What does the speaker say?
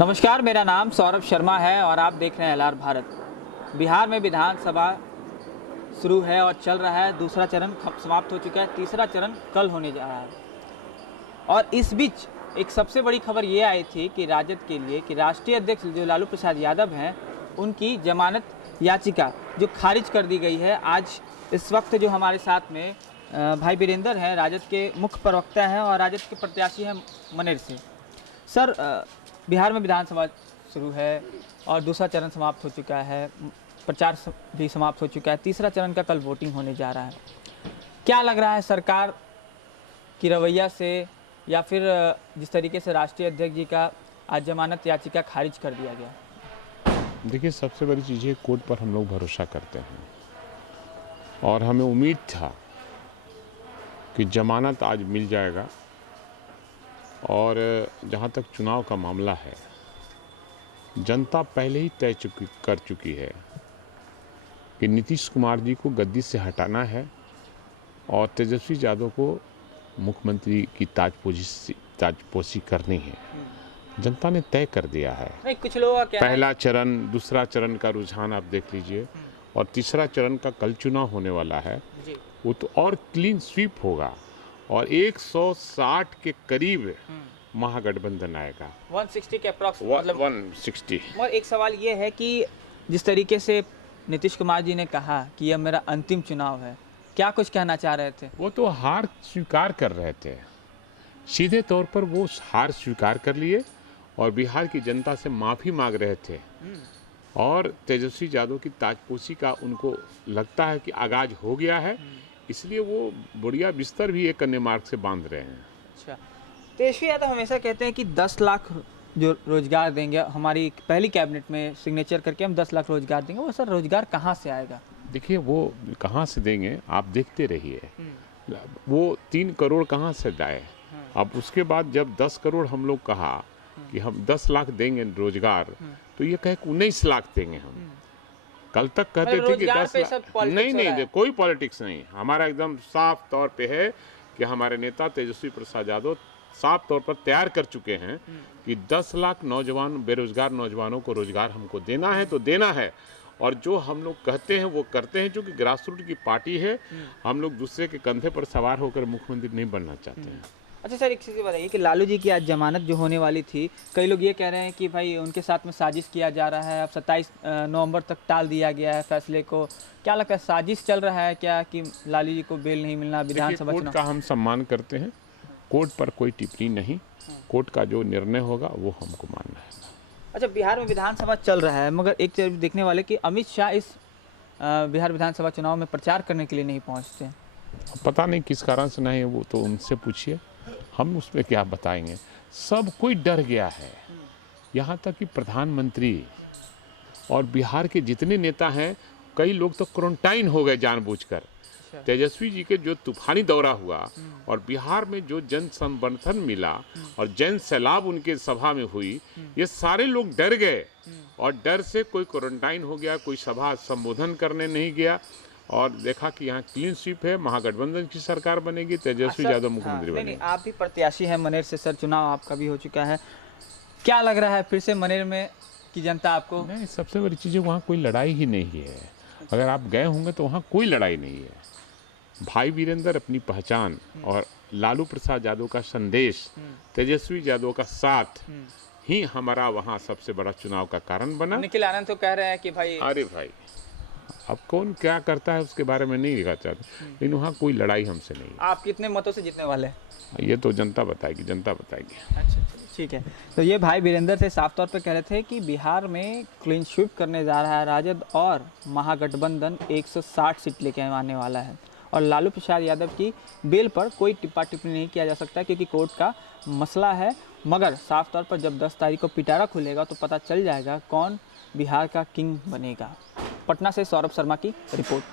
नमस्कार, मेरा नाम सौरभ शर्मा है और आप देख रहे हैं एलआर भारत। बिहार में विधानसभा शुरू है और चल रहा है। दूसरा चरण समाप्त हो चुका है, तीसरा चरण कल होने जा रहा है। और इस बीच एक सबसे बड़ी खबर ये आई थी कि राजद के लिए कि राष्ट्रीय अध्यक्ष जो लालू प्रसाद यादव हैं, उनकी जमानत याचिका जो खारिज कर दी गई है। आज इस वक्त जो हमारे साथ में भाई वीरेंद्र हैं, राजद के मुख्य प्रवक्ता हैं और राजद के प्रत्याशी हैं मनेर से। सर, बिहार में विधानसभा शुरू है और दूसरा चरण समाप्त हो चुका है, प्रचार भी समाप्त हो चुका है, तीसरा चरण का कल वोटिंग होने जा रहा है। क्या लग रहा है सरकार की रवैया से, या फिर जिस तरीके से राष्ट्रीय अध्यक्ष जी का आज जमानत याचिका खारिज कर दिया गया? देखिए, सबसे बड़ी चीज़ है कोर्ट पर हम लोग भरोसा करते हैं और हमें उम्मीद था कि जमानत आज मिल जाएगा। और जहाँ तक चुनाव का मामला है, जनता पहले ही तय कर चुकी है कि नीतीश कुमार जी को गद्दी से हटाना है और तेजस्वी यादव को मुख्यमंत्री की ताजपोशी करनी है। जनता ने तय कर दिया है। नहीं, कुछ लोग क्या पहला चरण, दूसरा चरण का रुझान आप देख लीजिए और तीसरा चरण का कल चुनाव होने वाला है जी। वो तो और क्लीन स्वीप होगा और 160 के करीब महागठबंधन आएगा। 160 के अप्रॉक्स, 160। और एक सवाल ये है कि जिस तरीके से नीतीश कुमार जी ने कहा कि यह मेरा अंतिम चुनाव है, क्या कुछ कहना चाह रहे थे? वो तो हार स्वीकार कर रहे थे, सीधे तौर पर वो हार स्वीकार कर लिए और बिहार की जनता से माफ़ी मांग रहे थे। और तेजस्वी यादव की ताजपोशी का उनको लगता है कि आगाज हो गया है, इसलिए वो बढ़िया बिस्तर भी एक अन्य मार्ग से बांध रहे हैं। अच्छा, तेजस्वी यादव हमेशा कहते हैं कि 10 लाख जो रोजगार देंगे, हमारी पहली कैबिनेट में सिग्नेचर करके हम 10 लाख रोजगार देंगे। वो सर रोजगार कहाँ से आएगा? देखिए, वो कहाँ से देंगे आप देखते रहिए। वो 3 करोड़ कहाँ से जाए। अब उसके बाद जब 10 करोड़ हम लोग कहा कि हम 10 लाख देंगे रोजगार, तो ये कहे 19 लाख देंगे हम। कल तक कहते थे कि 10 लाख। नहीं, कोई पॉलिटिक्स नहीं। हमारा एकदम साफ तौर पे है कि हमारे नेता तेजस्वी प्रसाद यादव साफ तौर पर तैयार कर चुके हैं कि 10 लाख नौजवान, बेरोजगार नौजवानों को रोजगार हमको देना है तो देना है। और जो हम लोग कहते हैं वो करते हैं, क्योंकि ग्रास रूट की पार्टी है। हम लोग दूसरे के कंधे पर सवार होकर मुख्यमंत्री नहीं बनना चाहते हैं। अच्छा सर, एक चीज़ बताइए कि लालू जी की आज जमानत जो होने वाली थी, कई लोग ये कह रहे हैं कि भाई उनके साथ में साजिश किया जा रहा है। अब 27 नवंबर तक टाल दिया गया है फैसले को। क्या लगता है, साजिश चल रहा है क्या कि लालू जी को बेल नहीं मिलना विधानसभा चुनाव? कोर्ट का हम सम्मान करते हैं, कोर्ट पर कोई टिप्पणी नहीं। कोर्ट का जो निर्णय होगा वो हमको मानना है। अच्छा, बिहार में विधानसभा चल रहा है, मगर एक चीज़ देखने वाले कि अमित शाह इस बिहार विधानसभा चुनाव में प्रचार करने के लिए नहीं पहुँचते हैं। पता नहीं किस कारण से नहीं है, वो तो उनसे पूछिए, हम उसमें क्या बताएंगे। सब कोई डर गया है, यहाँ तक कि प्रधानमंत्री और बिहार के जितने नेता हैं, कई लोग तो क्वारंटाइन हो गए जानबूझकर। तेजस्वी जी के जो तूफानी दौरा हुआ और बिहार में जो जन समर्थन मिला और जन सैलाब उनके सभा में हुई, ये सारे लोग डर गए और डर से कोई क्वारंटाइन हो गया, कोई सभा संबोधन करने नहीं गया। और देखा कि यहाँ क्लीन स्वीप है, महागठबंधन की सरकार बनेगी, तेजस्वी यादव मुख्यमंत्री बनेंगे। नहीं, आप भी प्रत्याशी हैं मनेर से सर, चुनाव आपका भी हो चुका है। क्या लग रहा है फिर से मनेर में की जनता आपको? नहीं, सबसे बड़ी चीज़ है वहाँ कोई लड़ाई ही नहीं है। अगर आप गए होंगे तो वहाँ कोई लड़ाई नहीं है। भाई वीरेंद्र अपनी पहचान और लालू प्रसाद यादव का संदेश, तेजस्वी यादव का साथ ही हमारा वहाँ सबसे बड़ा चुनाव का कारण बना। निखिल आनंद तो कह रहे हैं कि भाई, अरे भाई, अब कौन क्या करता है उसके बारे में नहीं लिखा चाहता, लेकिन वहाँ कोई लड़ाई हमसे नहीं है। आप कितने मतों से जीतने वाले हैं? ये तो जनता बताएगी, जनता बताएगी। अच्छा, ठीक है। तो ये भाई वीरेंद्र से साफ तौर पे कह रहे थे कि बिहार में क्लीन स्वीप करने जा रहा है राजद और महागठबंधन 160 सीट लेके आने वाला है। और लालू प्रसाद यादव की बेल पर कोई टिप्पा टिप्पणी नहीं किया जा सकता क्योंकि कोर्ट का मसला है। मगर साफ तौर पर जब 10 तारीख को पिटारा खुलेगा तो पता चल जाएगा कौन बिहार का किंग बनेगा। पटना से सौरभ शर्मा की रिपोर्ट।